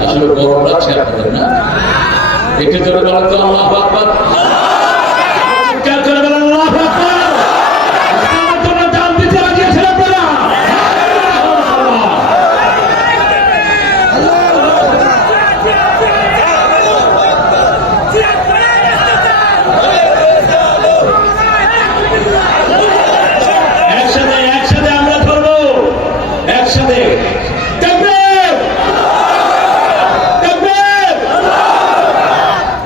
আসলে বড় লাগছে আপনাদের না। বলেন তো আল্লাহ আকবার চিৎকার করে বলেন আল্লাহ আকবার ইসলামের জন্য জান দিতে রাজি আছেন আপনারা একসাথে একসাথে আমরা ধরবো একসাথে তাকবীর! তাকবীর!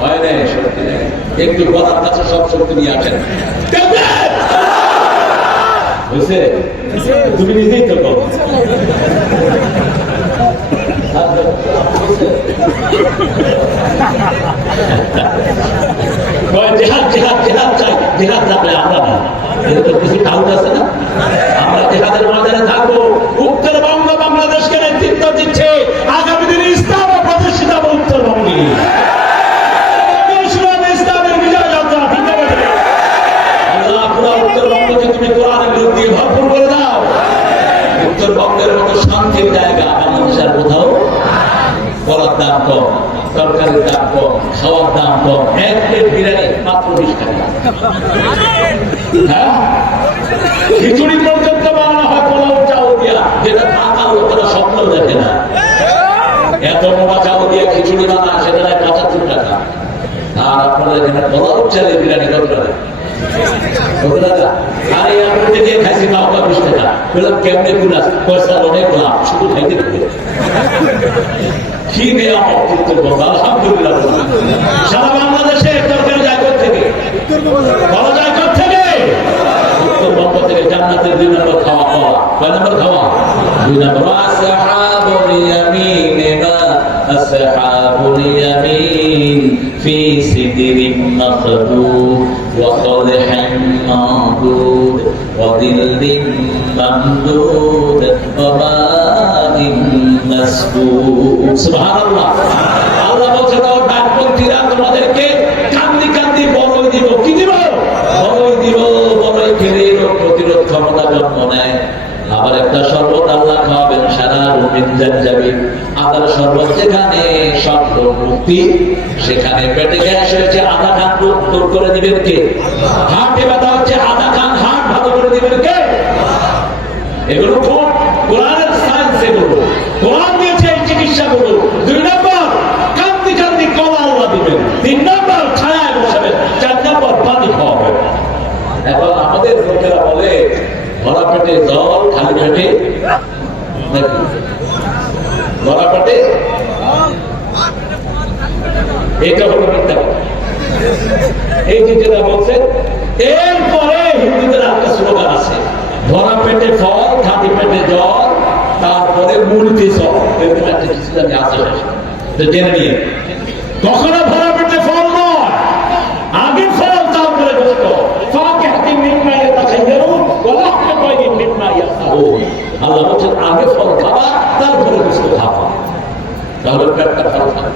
ভয় নেই, শক্তি নেই। একটু গলার কাছে সব শক্তি নিয়ে আসেন! হয়েছে তুমি নিজেই তো কর জেহাদ জেহাদ জেহাদ চাই জেহাদ থাকলে আমরা না উত্তরবঙ্গকে তুমি কোরআনের লোক দিয়ে ভরপুর করে দাও। উত্তরবঙ্গের মতো শান্তির জায়গা বাংলাদেশের কোথাও কলার দাম কম, তরকারির দাম কম, খাওয়ার দাম কম, এক প্লেট বিরিয়ানি মাত্র বিশ টাকা। হ্যাঁ? খিচুড়ি পর্যন্ত বানানো হয় পোলাও, চাউল দিয়া, যেটা থাকার লোকেরা স্বপ্ন দেখে না। এত মোটা চাউল দিয়ে খিচুড়ি বানায় সেটা পঁচাত্তর টাকা। আর আপনাদের এখানে পোলাও চালে বিরিয়ানি কত টাকা? কত টাকা? আরে আপনি থেকে খাইছি তাও বা বিশ টাকা বললাম কেমনে কুলাস পয়সা অনেক লাভ শুধু খাইতে থাকে কি নিয়ামত উত্তরবঙ্গ আলহামদুলিল্লাহ সারা বাংলাদেশে তরকারি যায় কোথা থেকে পাওয়া যায় কোথা থেকে উত্তরবঙ্গ থেকে জান্নাতের দুই নম্বর খাওয়া পাওয়া কয় নম্বর খাওয়া দুই নম্বর আসহাবুল ইয়ামিন মা আসহাবুল ইয়ামিন في سدر مخدود وطلح منضود وظل ممدود وماء مسكوب سبحان الله আল্লাহ বলছে দাও ডাকপন্থীরা তোমাদেরকে কান্দি কান্দি বড়ই দিব কি দিব বড়ই দিব বড়ই খেলে রোগ প্রতিরোধ ক্ষমতা জন্ম নেয় আবার একটা শরবত আল্লাহ খাওয়াবেন সারা রুমিন যাবে আদার শরবত যেখানে সব মুক্তি সেখানে পেটে গ্যাস হয়েছে, আধা খান দূর করে দিবেন কে? হার্টে ব্যথা হচ্ছে, আধা খান হার্ট ভালো করে দিবেন কে? এগুলো কোরআনের সায়েন্স এগুলো কোরআন দিয়েছে, এই দুই নম্বর, কান্দি কান্দি কলা আল্লাহ দিবেন। তিন নম্বর ছায়ায় বসাবেন। চার নম্বর, পানি খাওয়াবেন। এখন আমাদের লোকেরা বলে, ভরা পেটে জল হলো মিথ্যা এই বলছেন এরপরে হিন্দুদের একটা স্লোগান আছে। ভরা পেটে ফল খালি পেটে জল, তারপরে মূর্তি জল এরকম একটা আছে। জেনে নিয়ে। কখনো ভরা পেটে ফল নয় আগে ফল তারপরে গোস্ত ফাঁকে হাতি মিম্মা ইয়াতাখাইয়ারুন ওয়া লাহমু তাইয়িব মিম্মা ইয়াসাহুন আল্লাহ বলছেন আগে ফল খাবা তারপরে গোস্ত খাবা তাহলে পেটটা ভালো থাকবে